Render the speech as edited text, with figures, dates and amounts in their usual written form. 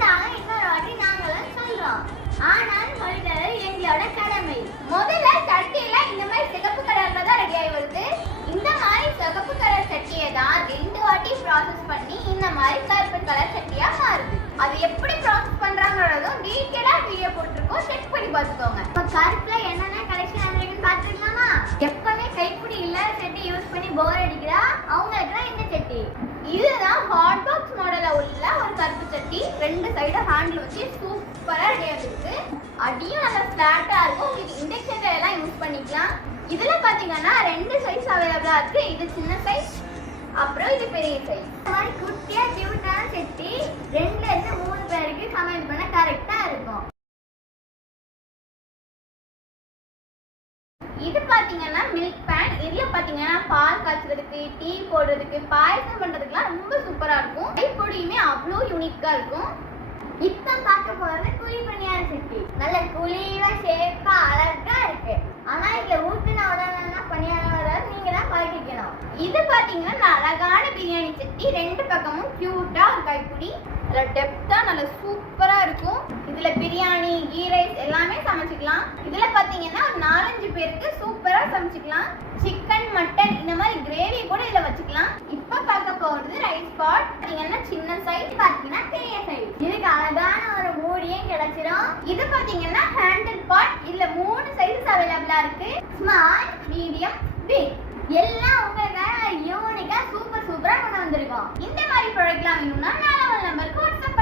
இருந்தாங்க இன்னொரு வாட்டி நாங்களும் சொல்றோம். ஆனால் மொழிதல் எங்களோட கடமை. முதல்ல சட்டியில இந்த மாதிரி சிகப்பு கலர்ல தான் ரெடி ஆகி வருது. இந்த மாதிரி சிகப்பு கலர் சட்டியை தான் 2 வாட்டி ப்ராசஸ் பண்ணி இந்த மாதிரி கருப்பு கலர் சட்டியா மாறுது. அது எப்படி ப்ராசஸ் பண்றாங்கறதும் டீடைலா வீடியோ போட்டுருக்கோம், செக் பண்ணி பார்த்துக்கோங்க. இப்ப கருப்புல என்னென்ன கலெக்ஷன் வந்திருக்குன்னு பார்த்துக்கலாமா? எப்பவுமே கைப்பிடி இல்லாத சட்டி யூஸ் பண்ணி போர் அடிக்கிறா அவங்களுக்கு தான் இந்த சட்டி. இதுதான் ஹாட் பாக்ஸ் மாடல்ல உள்ள ஒரு கருப்பு சட்டி. 2 சைடு ஹேண்டில் வச்சு சூப்பரா ரெடி ஆயிருக்கு. அடியும் நல்லா ஃபிளாட்டா இருக்கும். உங்களுக்கு இண்டக்ஷன்ல எல்லாம் யூஸ் பண்ணிக்கலாம். இதுல பாத்தீங்கன்னா 2 சைஸ் அவைலபிளா இருக்கு. இது சின்ன சைஸ், அப்புறம் இது பெரிய சைஸ். இந்த மாதிரி குட்டியா கியூட்டான சட்டி 2ல இருந்து 3 பேருக்கு சமையல் பண்ண கரெக்டா இருக்கும். இது பாத்தீங்கன்னா மில்க் பேன். இதுல பாத்தீங்கன்னா பால் காய்ச்சறதுக்கு, டீ போடுறதுக்கு, பாயசம் பண்றதுக்குலாம் ரொம்ப சூப்பரா இருக்கும். கைப்பொடியுமே அவ்வளோ யூனிக்கா இருக்கும். இப்ப பார்க்க போறது குழி பணியார சட்டி. நல்ல குழிவா ஷேப்பா அழகா இருக்கு. ஆனா இங்க ஊத்துன உடனே பணியாரம் வராது, நீங்க தான் பழகிக்கணும். இது பாத்தீங்கன்னா அழகான பிரியாணி சட்டி. 2 பக்கமும் கியூட்டா ஒரு கைப்பிடி. நல்ல டெப்தா நல்ல சூப்பரா இருக்கும். இதுல பிரியாணி, கீ ரைஸ் எல்லாமே சமைச்சுக்கலாம். இதுல பாத்தீங்கன்னா 4-5 பேருக்கு சூப்பரா சமைச்சுக்கலாம். சிக்கன், மட்டன் இந்த மாதிரி கிரேவி கூட இதுல வச்சுக்கலாம். இப்ப பார்க்க போறது ரைஸ் பாட். பாத்தீங்கன்னா சின்ன சைஸ், பாத்தீங்கன்னா பெரிய சைஸ். இதுக்கு அழகான ஒரு மூடியும் கிடைச்சிரும். இது பாத்தீங்கன்னா ஹேண்டில் பாட். இதுல 3 சைஸ் அவைலபிளா இருக்கு. Small, medium, big. எல்லாம் உங்களுக்காக யூனிக்கா சூப்பரா கொண்டு வந்திருக்கோம். இந்த மாதிரி ப்ராடக்ட்லாம் வேணும்னா நான் நம்பருக்கு வாட்ஸ்அப்